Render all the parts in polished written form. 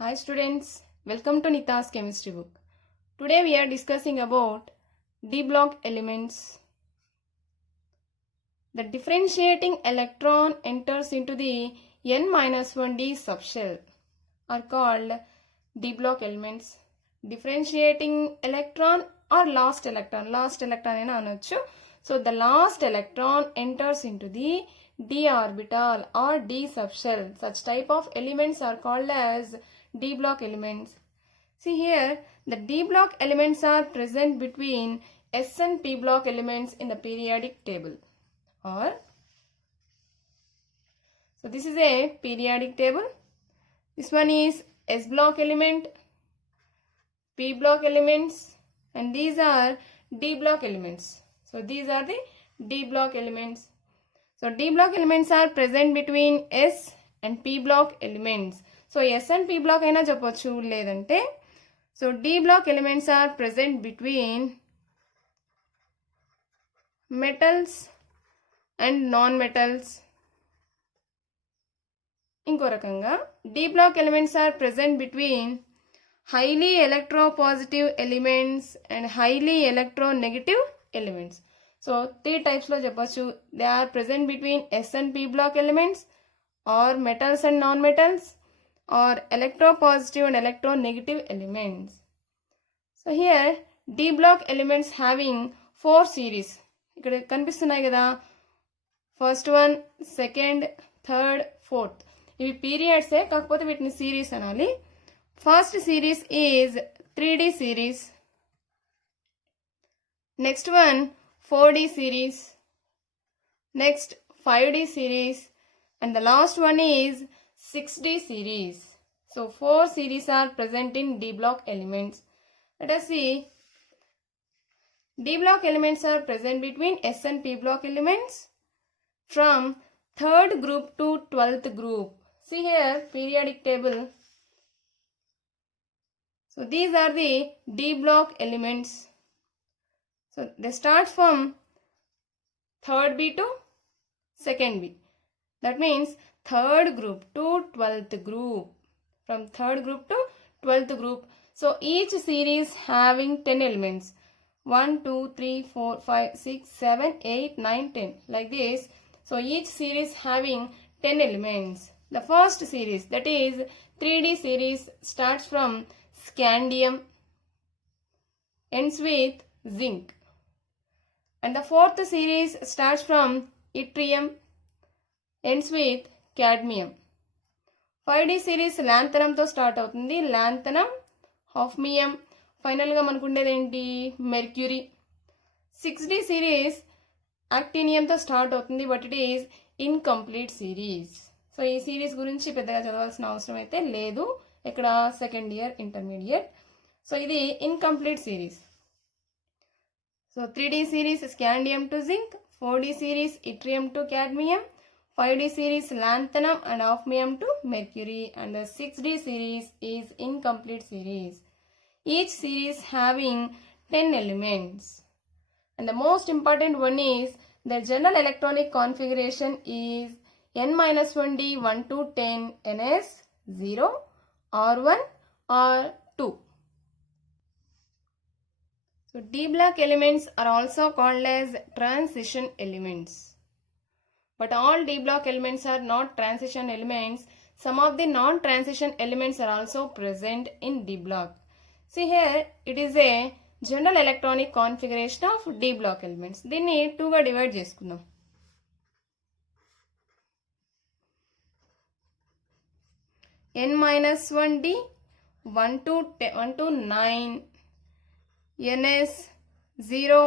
Hi students, welcome to Nita's chemistry book. Today we are discussing about d block elements. The differentiating electron enters into the n-1d subshell are called d block elements. Differentiating electron or last electron aina anochu. So the last electron enters into the d orbital or d subshell. Such type of elements are called as d block elements. See here, the d block elements are present between s and p block elements in the periodic table. So this is a periodic table. This one is s block element, p block elements, and these are d block elements. So these are the d block elements. So d block elements are present between s and p block elements. So S and P block అయినా చెప్పొచ్చు లేదంటే so D block elements are present between metals and non-metals. ఇంకో రకంగా D block elements are present between highly electropositive elements and highly electronegative elements. So three types లో చెప్పొచ్చు. They are present between S and P block elements or metals and non-metals or electropositive and electronegative elements. So here D block elements having 4 series. ఇక్కడ కనిపిస్తున్నాయి కదా, first one, second, third, fourth. ఇవి పీరియడ్సే, కాకపోతే వీటిని సిరీస్ అనాలి. First series is 3D series, next one 4D series, next 5D series, and the last one is 6D series. So 4 series are present in D block elements. Let us see. D block elements are present between S and P block elements from 3rd group to 12th group. See here, periodic table. So these are the D block elements. So they start from 3rd B to 2nd B. That means 3rd group to 12th group. From 3rd group to 12th group. So each series having 10 elements. 1, 2, 3, 4, 5, 6, 7, 8, 9, 10. Like this. So each series having 10 elements. The first series, that is 3D series, starts from scandium, ends with zinc. And the fourth series starts from yttrium, ends with cadmium. 5D series లాంథనంతో start అవుతుంది. Lanthanum, hafnium, ఫైనల్గా మనకు ఉండేది ఏంటి, mercury. 6D series యాక్టీనియంతో start అవుతుంది, but it is incomplete series. So ఈ series గురించి పెద్దగా చదవాల్సిన అవసరం అయితే లేదు, ఇక్కడ సెకండ్ ఇయర్ ఇంటర్మీడియట్. సో ఇది incomplete series. So 3D series scandium to zinc, 4D series yttrium to cadmium, 5D series lanthanum and osmium to mercury, and the 6D series is incomplete series. Each series having 10 elements. And the most important one is the general electronic configuration is n-1d 1 to 10 ns 0 r1 or 2. So D block elements are also called as transition elements. But all D block elements are not transition elements. Some of the non-transition elements are also present in D block. See here, it is a general electronic configuration of D block elements. దీన్ని 2గా డివైడ్ చేసుకుందాం. n-1d 1 to 9, ns 0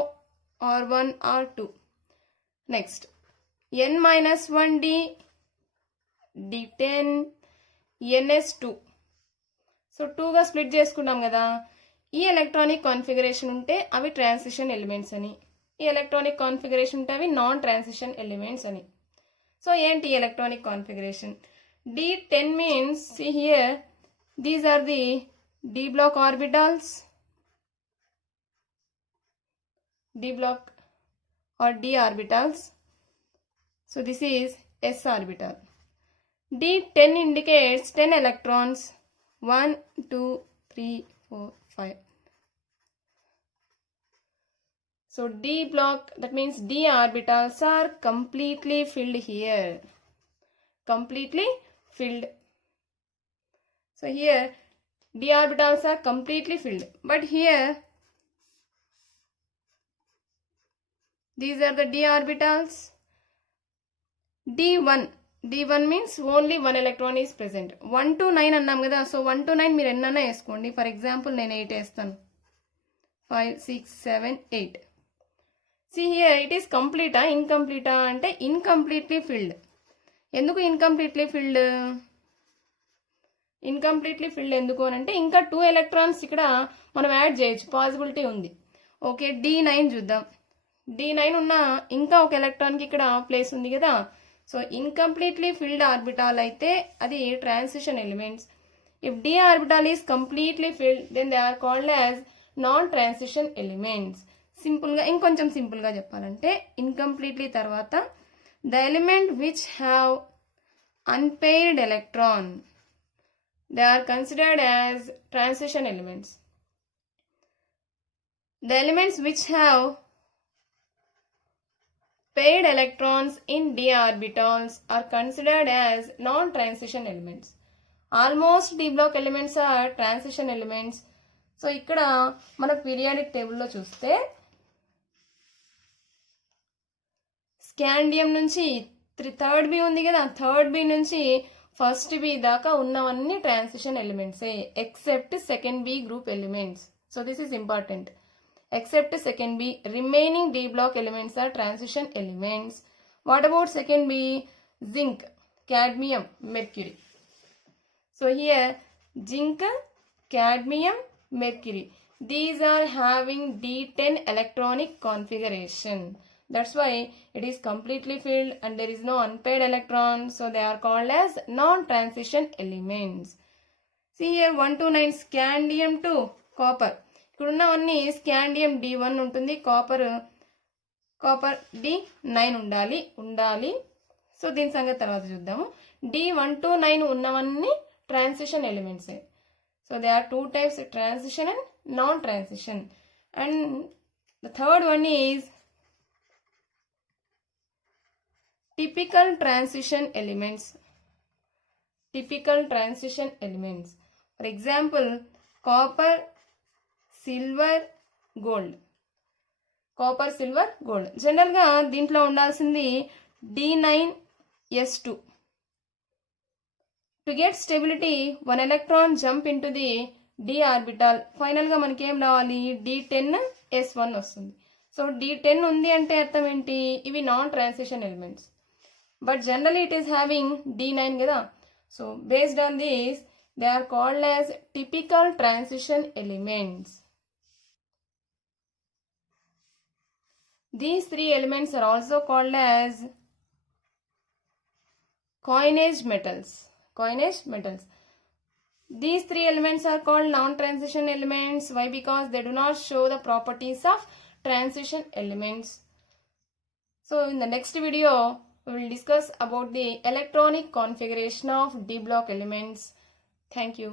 or 1 or 2. Next n-1d d10 ns2. So 2గా split చేసుకున్నాం కదా. ఈ electronic configuration ఉంటే అవి transition elements అని, ఈ ఎలక్ట్రానిక్ కాన్ఫిగరేషన్ ఉంటే అవి నాన్ ట్రాన్సిషన్ ఎలిమెంట్స్ అని. సో ఏంటి electronic configuration? d10 means, see here, these are the d block orbitals, d block or d orbitals. So this is s orbital. d10 indicates 10 electrons. 1, 2, 3, 4, 5. So d block, that means d orbitals are completely filled here. Completely filled. So here d orbitals are completely filled. But here these are the d orbitals. D1 means only one electron is present. 1 to 9 అన్నాం కదా. సో 1 to 9 మీరు ఎన్నైనా వేసుకోండి. For example నేను 8 వేస్తాను. 5, 6, 7, 8. See here it is complete incomplete అంటే incompletely filled. ఎందుకు incompletely filled? Incompletely filled ఎందుకు అంటే ఇంకా 2 ఎలక్ట్రాన్స్ ఇక్కడ మనం యాడ్ చేయొచ్చు, పాసిబిలిటీ ఉంది. ఓకే, D9 చూద్దాం. D9 ఉన్న ఇంకా ఒక ఎలక్ట్రాన్కి ఇక్కడ ప్లేస్ ఉంది కదా. సో ఇన్కంప్లీట్లీ ఫిల్డ్ ఆర్బిటాల్ అయితే అది transition elements. If D orbital is completely filled then they are called as non transition elements. సింపుల్గా ఇంకొంచెం సింపుల్గా చెప్పాలంటే ఇన్కంప్లీట్లీ తర్వాత the element which have unpaired electron they are considered as transition elements. The elements which have paired electrons in d orbitals are considered as non-transition elements. Almost d block elements are transition elements. So ఇక్కడ మన పీరియాడిక్ టేబుల్లో చూస్తే స్కాండియం నుంచి third B ఉంది కదా, third B నుంచి first B దాకా ఉన్నవన్నీ ట్రాన్సిషన్ ఎలిమెంట్సే except second B group elements. So this is important. Except second B, remaining D block elements are transition elements. What about second B? Zinc, cadmium, mercury. So here zinc, cadmium, mercury. These are having D10 electronic configuration. That's why it is completely filled and there is no unpaired electron. So they are called as non-transition elements. See here 1 to 9 scandium to copper. ఇక్కడ ఉన్నవన్నీ scandium D1 ఉంటుంది, copper D9 ఉండాలి. సో దీని సంగతి తర్వాత చూద్దాము. D1 to 9 ఉన్నవన్నీ transition ఎలిమెంట్సే. So they are 2 types, transition and non transition. And the third one is typical transition elements. Typical transition elements for example copper, silver, gold. Copper, silver, gold. జనరల్గా దీంట్లో ఉండాల్సింది D9S2. To get stability 1 electron jump into the D orbital. ఫైనల్గా మనకి ఏం రావాలి? D10S1 వస్తుంది. So D10 ఉంది అంటే అర్థం ఏంటి? ఇవి non transition elements. But generally it is having D9 కదా. So based on this they are called as typical transition elements. These 3 elements are also called as coinage metals. These 3 elements are called non-transition elements. Why? Because they do not show the properties of transition elements. So in the next video, we will discuss about the electronic configuration of D block elements. Thank you.